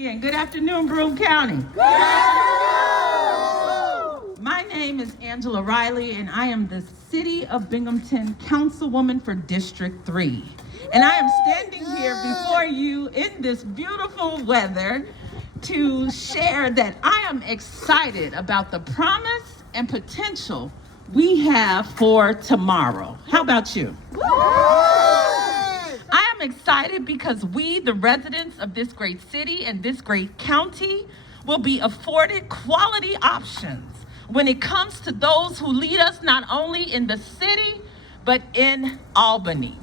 Again, good afternoon, Broome County. Good afternoon. My name is Angela Riley, and I am the City of Binghamton Councilwoman for District 3. And I am standing here before you in this beautiful weather to share that I am excited about the promise and potential we have for tomorrow. How about you? I am excited because we, the residents of this great city and this great county, will be afforded quality options when it comes to those who lead us not only in the city, but in Albany.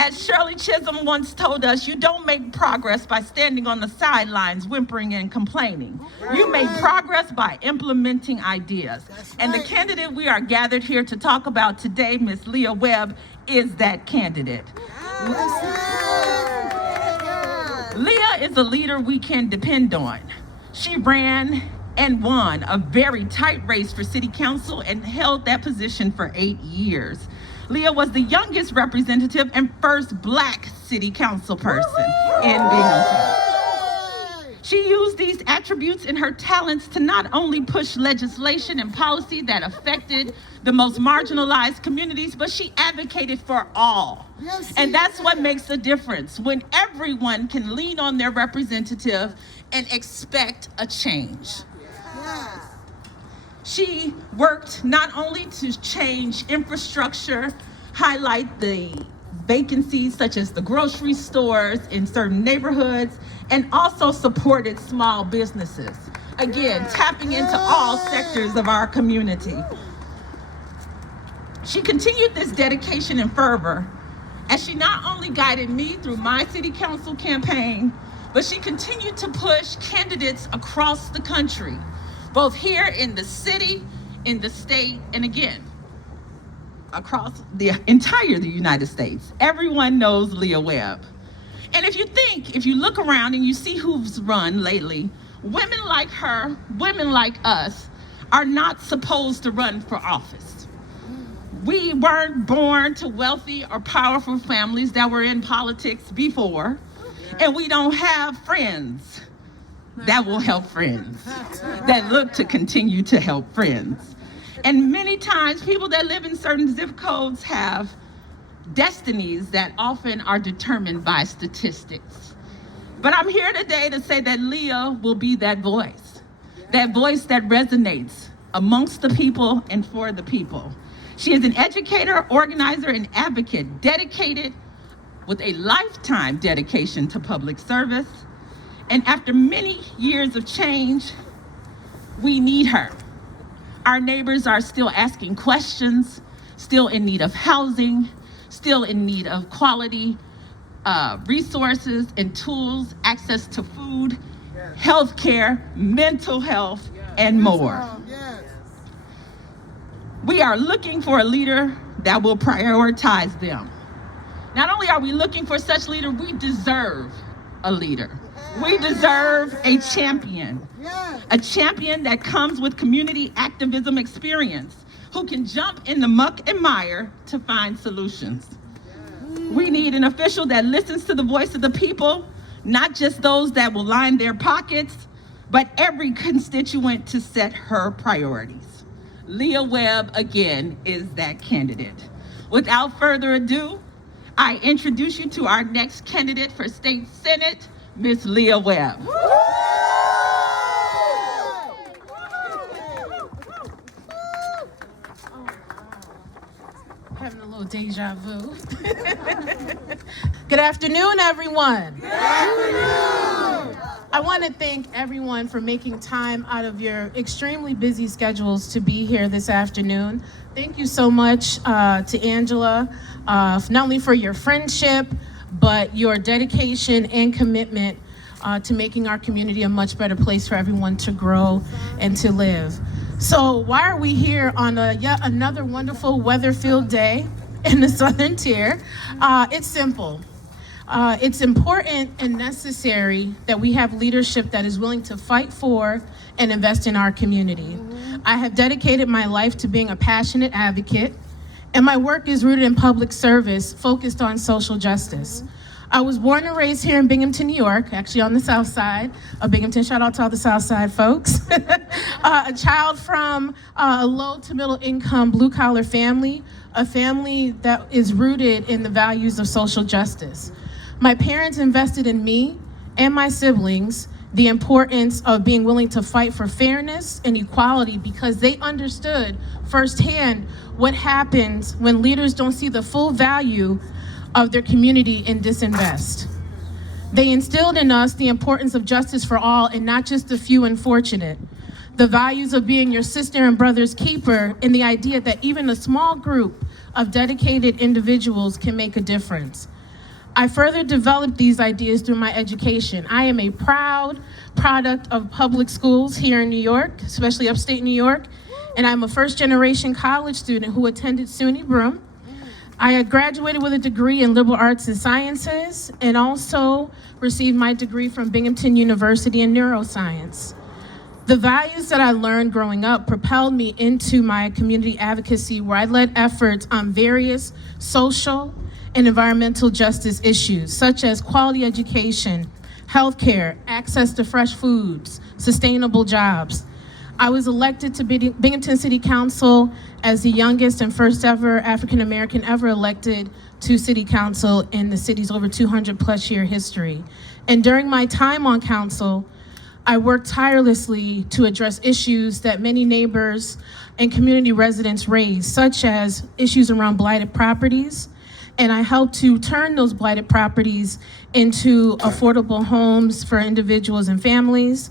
As Shirley Chisholm once told us, you don't make progress by standing on the sidelines whimpering and complaining. You make progress by implementing ideas. And the candidate we are gathered here to talk about today, Ms. Lea Webb, is that candidate. Lea is a leader we can depend on. She ran and won a very tight race for city council and held that position for 8 years. Lea was the youngest representative and first Black city council person in Binghamton. She used these attributes and her talents to not only push legislation and policy that affected the most marginalized communities, but she advocated for all. And that's what makes a difference, when everyone can lean on their representative and expect a change. She worked not only to change infrastructure, highlight the vacancies such as the grocery stores in certain neighborhoods, and also supported small businesses. Again, tapping into all sectors of our community. She continued this dedication and fervor as she not only guided me through my city council campaign, but she continued to push candidates across the country, both here in the city, in the state, and again, across the entire United States. Everyone knows Lea Webb. And if you look around and you see who's run lately, women like her, women like us, are not supposed to run for office. We weren't born to wealthy or powerful families that were in politics before, and we don't have friends that will help friends, that look to continue to help friends. And many times, people that live in certain zip codes have destinies that often are determined by statistics. But I'm here today to say that Lea will be that voice that resonates amongst the people and for the people. She is an educator, organizer, and advocate dedicated with a lifetime dedication to public service. And after many years of change, we need her. Our neighbors are still asking questions, still in need of housing, still in need of quality resources and tools, access to food, healthcare, mental health, and more. We are looking for a leader that will prioritize them. Not only are we looking for such leader, we deserve a leader. We deserve a champion that comes with community activism experience, who can jump in the muck and mire to find solutions. We need an official that listens to the voice of the people, not just those that will line their pockets, but every constituent to set her priorities. Lea Webb, again, is that candidate. Without further ado, I introduce you to our next candidate for State Senate, Ms. Lea Webb. Having a little deja vu. Good afternoon, everyone. Good afternoon. I want to thank everyone for making time out of your extremely busy schedules to be here this afternoon. Thank you so much to Angela, not only for your friendship, but your dedication and commitment to making our community a much better place for everyone to grow and to live. So why are we here on yet another wonderful weather-filled day in the Southern Tier? It's simple. It's important and necessary that we have leadership that is willing to fight for and invest in our community. I have dedicated my life to being a passionate advocate, and my work is rooted in public service focused on social justice. I was born and raised here in Binghamton, New York, actually on the south side of Binghamton. Shout out to all the south side folks. A child from a low to middle income blue collar family, a family that is rooted in the values of social justice. My parents invested in me and my siblings the importance of being willing to fight for fairness and equality because they understood firsthand what happens when leaders don't see the full value of their community and disinvest. They instilled in us the importance of justice for all and not just the few and fortunate. The values of being your sister and brother's keeper and the idea that even a small group of dedicated individuals can make a difference. I further developed these ideas through my education. I am a proud product of public schools here in New York, especially upstate New York, and I'm a first-generation college student who attended SUNY Broome. I had graduated with a degree in liberal arts and sciences and also received my degree from Binghamton University in neuroscience. The values that I learned growing up propelled me into my community advocacy where I led efforts on various social and environmental justice issues such as quality education, healthcare, access to fresh foods, sustainable jobs. I was elected to Binghamton City Council as the youngest and first ever African American ever elected to City Council in the city's over 200 plus year history. And during my time on council, I worked tirelessly to address issues that many neighbors and community residents raised, such as issues around blighted properties. And I helped to turn those blighted properties into affordable homes for individuals and families,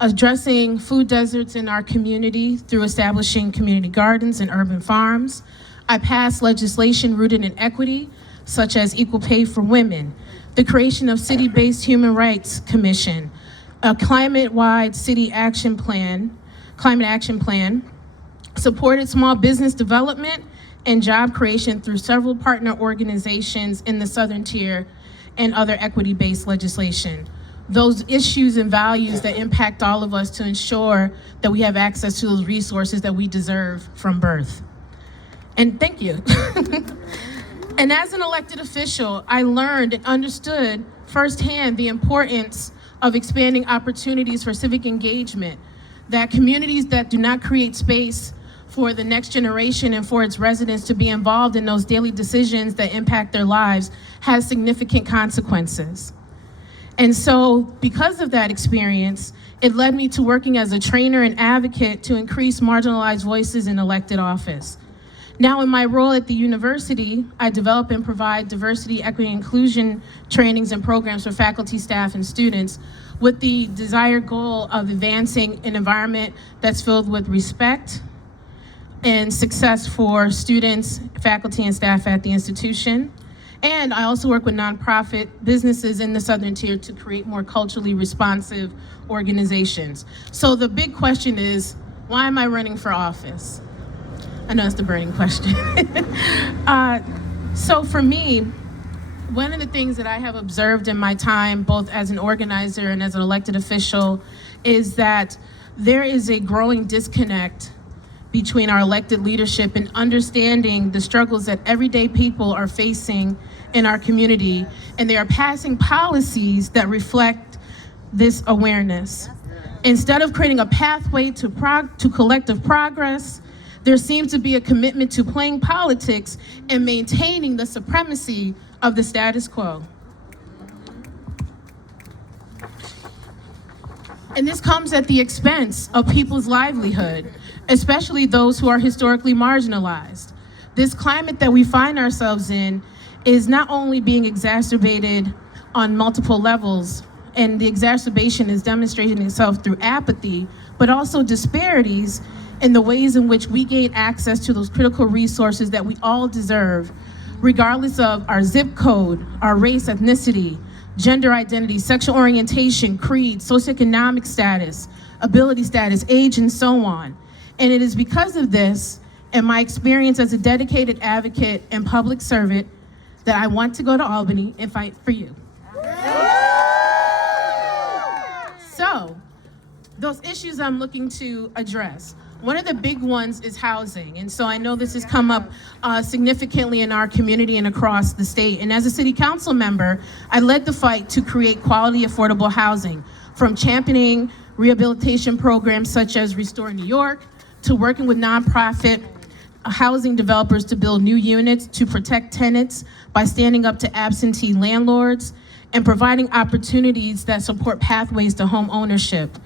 addressing food deserts in our community through establishing community gardens and urban farms. I passed legislation rooted in equity, such as equal pay for women, the creation of city-based human rights commission, a climate-wide city action plan, climate action plan, supported small business development and job creation through several partner organizations in the Southern Tier and other equity-based legislation. Those issues and values that impact all of us to ensure that we have access to those resources that we deserve from birth. And thank you. And as an elected official, I learned and understood firsthand the importance of expanding opportunities for civic engagement, that communities that do not create space for the next generation and for its residents to be involved in those daily decisions that impact their lives has significant consequences. And so because of that experience, it led me to working as a trainer and advocate to increase marginalized voices in elected office. Now in my role at the university, I develop and provide diversity, equity, and inclusion trainings and programs for faculty, staff, and students with the desired goal of advancing an environment that's filled with respect and success for students, faculty, and staff at the institution. And I also work with nonprofit businesses in the Southern Tier to create more culturally responsive organizations. So the big question is, why am I running for office? I know it's the burning question. So for me, one of the things that I have observed in my time, both as an organizer and as an elected official, is that there is a growing disconnect between our elected leadership and understanding the struggles that everyday people are facing in our community, and they are passing policies that reflect this awareness. Instead of creating a pathway to collective progress, there seems to be a commitment to playing politics and maintaining the supremacy of the status quo. And this comes at the expense of people's livelihood, especially those who are historically marginalized. This climate that we find ourselves in is not only being exacerbated on multiple levels, and the exacerbation is demonstrating itself through apathy, but also disparities in the ways in which we gain access to those critical resources that we all deserve, regardless of our zip code, our race, ethnicity, gender identity, sexual orientation, creed, socioeconomic status, ability status, age, and so on. And it is because of this and my experience as a dedicated advocate and public servant that I want to go to Albany and fight for you. So, those issues I'm looking to address. One of the big ones is housing. And so I know this has come up significantly in our community and across the state. And as a city council member, I led the fight to create quality, affordable housing, from championing rehabilitation programs such as Restore New York, to working with nonprofit housing developers to build new units, to protect tenants by standing up to absentee landlords, and providing opportunities that support pathways to home ownership.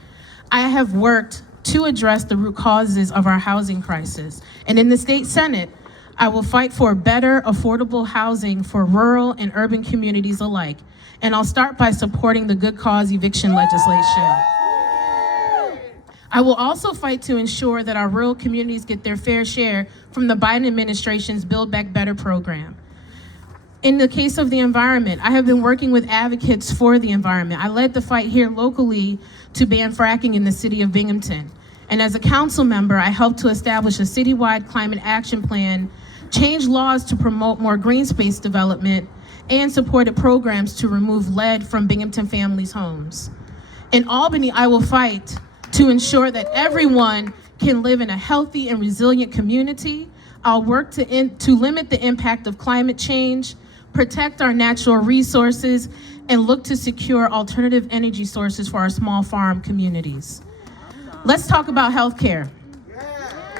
I have worked to address the root causes of our housing crisis. And in the state Senate, I will fight for better, affordable housing for rural and urban communities alike. And I'll start by supporting the good cause eviction legislation. I will also fight to ensure that our rural communities get their fair share from the Biden administration's Build Back Better program. In the case of the environment, I have been working with advocates for the environment. I led the fight here locally to ban fracking in the city of Binghamton. And as a council member, I helped to establish a citywide climate action plan, change laws to promote more green space development, and supported programs to remove lead from Binghamton families' homes. In Albany, I will fight to ensure that everyone can live in a healthy and resilient community. I'll work to limit the impact of climate change, protect our natural resources, and look to secure alternative energy sources for our small farm communities. Let's talk about healthcare.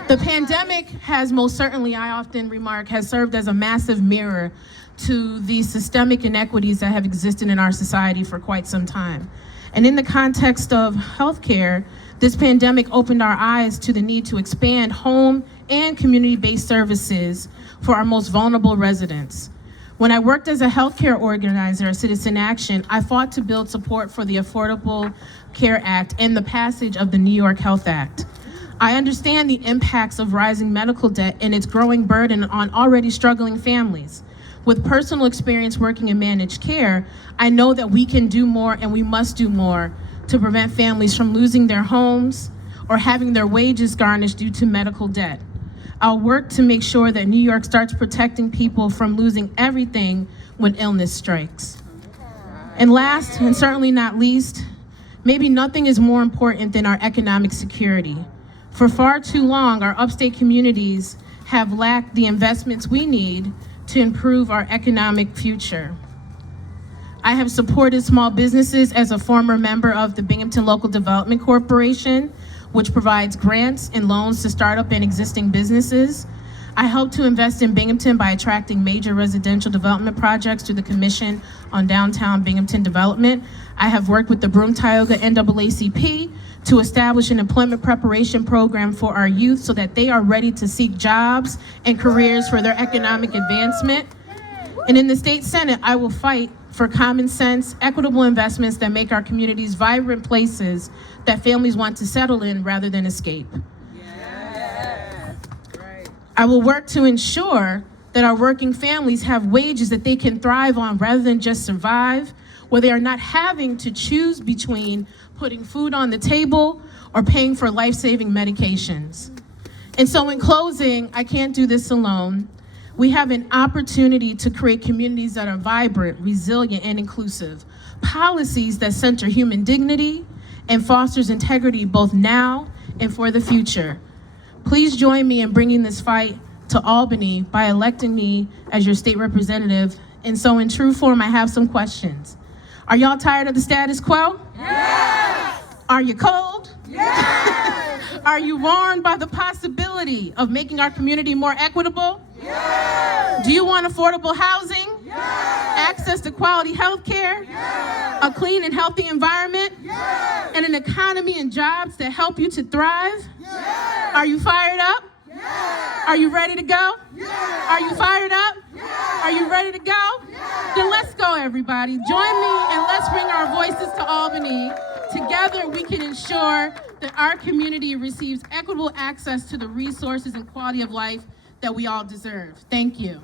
The pandemic has most certainly, I often remark, has served as a massive mirror to the systemic inequities that have existed in our society for quite some time. And in the context of healthcare, this pandemic opened our eyes to the need to expand home and community-based services for our most vulnerable residents. When I worked as a healthcare organizer at Citizen Action, I fought to build support for the Affordable Care Act and the passage of the New York Health Act. I understand the impacts of rising medical debt and its growing burden on already struggling families. With personal experience working in managed care, I know that we can do more and we must do more to prevent families from losing their homes or having their wages garnished due to medical debt. I'll work to make sure that New York starts protecting people from losing everything when illness strikes. And last, and certainly not least, maybe nothing is more important than our economic security. For far too long, our upstate communities have lacked the investments we need to improve our economic future. I have supported small businesses as a former member of the Binghamton Local Development Corporation, which provides grants and loans to startup and existing businesses. I helped to invest in Binghamton by attracting major residential development projects to the Commission on Downtown Binghamton Development. I have worked with the Broome Tioga NAACP to establish an employment preparation program for our youth so that they are ready to seek jobs and careers for their economic advancement. And in the state Senate, I will fight for common sense, equitable investments that make our communities vibrant places that families want to settle in rather than escape. Yes. Right. I will work to ensure that our working families have wages that they can thrive on rather than just survive, where they are not having to choose between putting food on the table or paying for life-saving medications. And so in closing, I can't do this alone. We have an opportunity to create communities that are vibrant, resilient, and inclusive. Policies that center human dignity and fosters integrity both now and for the future. Please join me in bringing this fight to Albany by electing me as your state representative. And so in true form, I have some questions. Are y'all tired of the status quo? Yes! Are you cold? Yes! Are you warmed by the possibility of making our community more equitable? Yes! Do you want affordable housing? Yes! Access to quality health care? Yes! A clean and healthy environment? Yes! And an economy and jobs that help you to thrive? Yes! Are you fired up? Yes! Are you ready to go? Yes! Are you fired up? Yes! Are you ready to go? Yes! Then let's go, everybody. Join me and let's bring our voices to Albany. Together, we can ensure that our community receives equitable access to the resources and quality of life that we all deserve. Thank you.